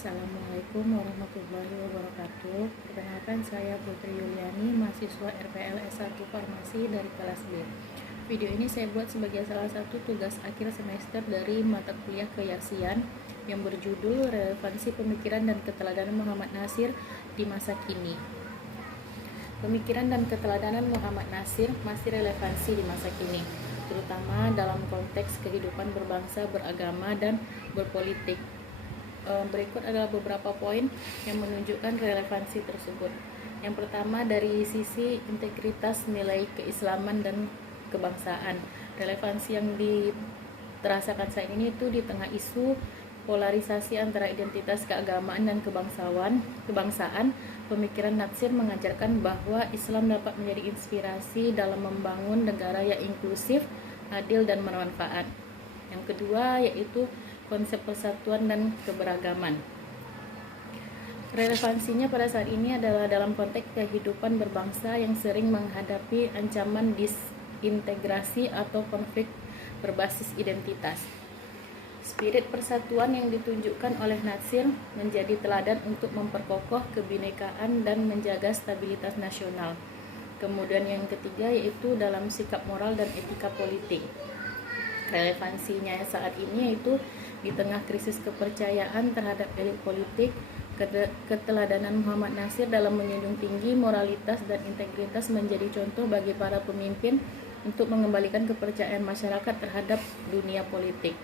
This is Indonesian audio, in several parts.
Assalamualaikum warahmatullahi wabarakatuh. Perkenalkan, saya Putri Yuliani, mahasiswa RPL S1 Farmasi dari kelas B. Video ini saya buat sebagai salah satu tugas akhir semester dari mata kuliah keyaksian yang berjudul Relevansi Pemikiran dan Keteladanan Muhammad Natsir di Masa Kini. Pemikiran dan keteladanan Muhammad Natsir masih relevansi di masa kini, terutama dalam konteks kehidupan berbangsa, beragama, dan berpolitik. Berikut adalah beberapa poin yang menunjukkan relevansi tersebut. Yang pertama, dari sisi integritas nilai keislaman dan kebangsaan. Relevansi yang dirasakan saat ini itu di tengah isu polarisasi antara identitas keagamaan dan kebangsaan. Pemikiran Natsir mengajarkan bahwa Islam dapat menjadi inspirasi dalam membangun negara yang inklusif, adil, dan bermanfaat. Yang kedua yaitu konsep persatuan dan keberagaman. Relevansinya pada saat ini adalah dalam konteks kehidupan berbangsa yang sering menghadapi ancaman disintegrasi atau konflik berbasis identitas. Spirit persatuan yang ditunjukkan oleh Natsir menjadi teladan untuk memperkokoh kebinekaan dan menjaga stabilitas nasional. Kemudian yang ketiga yaitu dalam sikap moral dan etika politik. Relevansinya saat ini yaitu di tengah krisis kepercayaan terhadap elit politik, keteladanan Muhammad Natsir dalam menjunjung tinggi moralitas dan integritas menjadi contoh bagi para pemimpin untuk mengembalikan kepercayaan masyarakat terhadap dunia politik.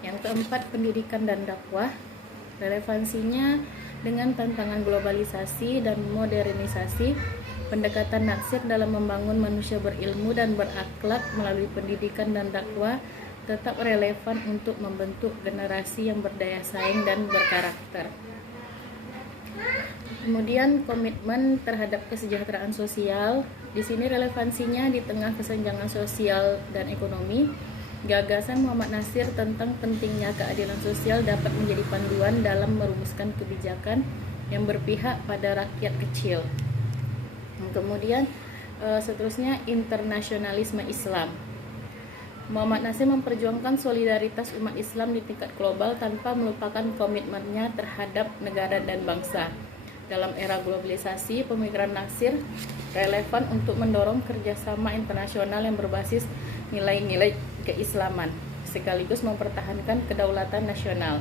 Yang keempat, pendidikan dan dakwah. Relevansinya dengan tantangan globalisasi dan modernisasi, pendekatan Natsir dalam membangun manusia berilmu dan berakhlak melalui pendidikan dan dakwah tetap relevan untuk membentuk generasi yang berdaya saing dan berkarakter. Kemudian komitmen terhadap kesejahteraan sosial. Di sini relevansinya di tengah kesenjangan sosial dan ekonomi. Gagasan Muhammad Natsir tentang pentingnya keadilan sosial dapat menjadi panduan dalam merumuskan kebijakan yang berpihak pada rakyat kecil. Kemudian seterusnya internasionalisme Islam. Muhammad Natsir memperjuangkan solidaritas umat Islam di tingkat global tanpa melupakan komitmennya terhadap negara dan bangsa. Dalam era globalisasi, pemikiran Natsir relevan untuk mendorong kerjasama internasional yang berbasis nilai-nilai keislaman, sekaligus mempertahankan kedaulatan nasional.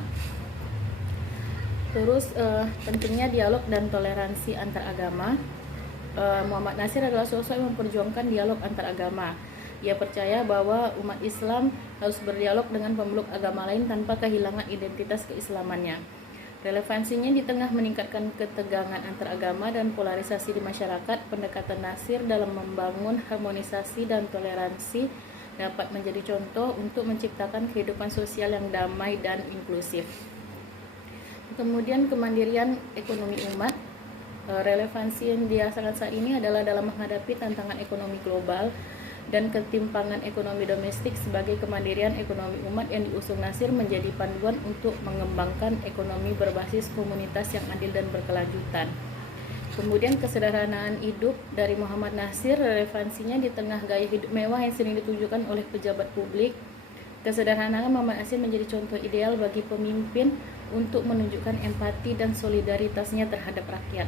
Terus pentingnya dialog dan toleransi antar agama. Muhammad Natsir adalah sosok yang memperjuangkan dialog antar agama. Ia percaya bahwa umat Islam harus berdialog dengan pemeluk agama lain tanpa kehilangan identitas keislamannya. Relevansinya di tengah meningkatkan ketegangan antar agama dan polarisasi di masyarakat, pendekatan Natsir dalam membangun harmonisasi dan toleransi dapat menjadi contoh untuk menciptakan kehidupan sosial yang damai dan inklusif. Kemudian kemandirian ekonomi umat. Relevansi yang dirasakan saat ini adalah dalam menghadapi tantangan ekonomi global dan ketimpangan ekonomi domestik. Sebagai kemandirian ekonomi umat yang diusung Natsir menjadi panduan untuk mengembangkan ekonomi berbasis komunitas yang adil dan berkelanjutan. Kemudian kesederhanaan hidup dari Muhammad Natsir. Relevansinya di tengah gaya hidup mewah yang sering ditunjukkan oleh pejabat publik. Kesederhanaan Muhammad Natsir menjadi contoh ideal bagi pemimpin untuk menunjukkan empati dan solidaritasnya terhadap rakyat.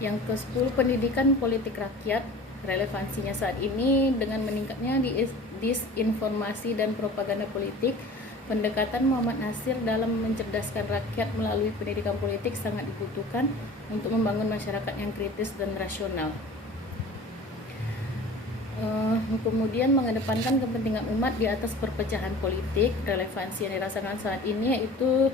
Yang ke-10, pendidikan politik rakyat. Relevansinya saat ini dengan meningkatnya disinformasi dan propaganda politik, pendekatan Muhammad Natsir dalam mencerdaskan rakyat melalui pendidikan politik sangat dibutuhkan untuk membangun masyarakat yang kritis dan rasional. Kemudian mengedepankan kepentingan umat di atas perpecahan politik. Relevansi yang dirasakan saat ini yaitu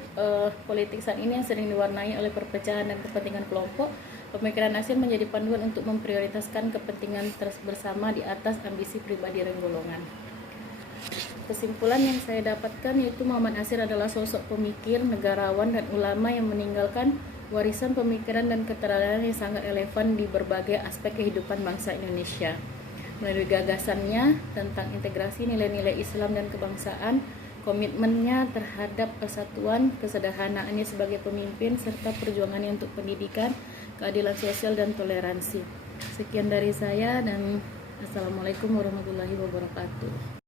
politik saat ini yang sering diwarnai oleh perpecahan dan kepentingan kelompok. Pemikiran Natsir menjadi panduan untuk memprioritaskan kepentingan bersama di atas ambisi pribadi dan golongan. Kesimpulan yang saya dapatkan yaitu Muhammad Natsir adalah sosok pemikir, negarawan, dan ulama yang meninggalkan warisan pemikiran dan keteladanan yang sangat relevan di berbagai aspek kehidupan bangsa Indonesia. Melalui gagasannya tentang integrasi nilai-nilai Islam dan kebangsaan, komitmennya terhadap persatuan, kesederhanaannya sebagai pemimpin, serta perjuangannya untuk pendidikan, keadilan sosial, dan toleransi. Sekian dari saya dan Assalamualaikum warahmatullahi wabarakatuh.